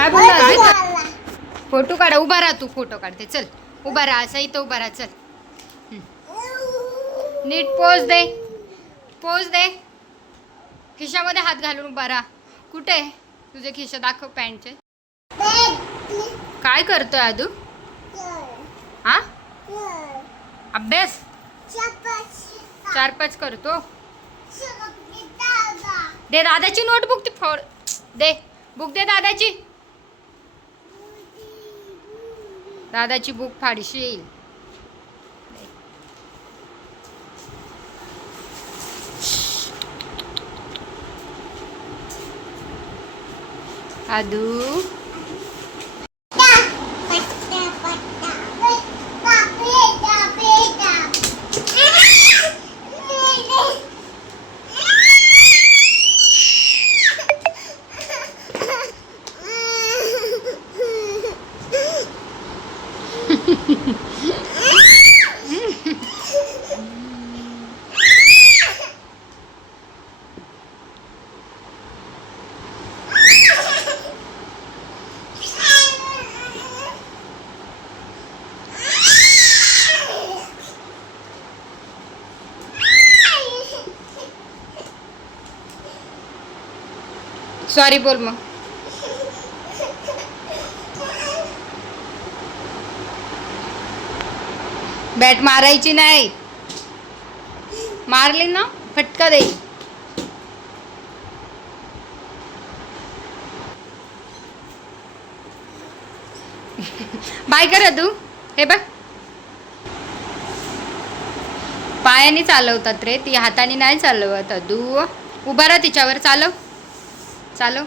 काय बोलणार? फोटो काढा. उभा राहा तू. फोटो काढते. चल उभा राहा. असं इथं उभा राहा. चल नीट पोज दे. पोज दे. खिशामध्ये हात घालून उभा राहा. कुठे तुझे खिशा दाखव पॅन्टचे. काय करतोय आदू? हा अभ्यास 4-5 करतो. दे दादाची नोटबुक. ती फोड दे. बुक दे दादाची. दादाची बुक फाडशील. आदू सॉरी बोल मग. बॅट मारायची नाही. मारली ना फटका दे. बाय कर तू. हे बघ पायाने चालवतात रे. ती हाताने नाही चालवत. तू उभा राहा तिच्यावर. चालव चालव.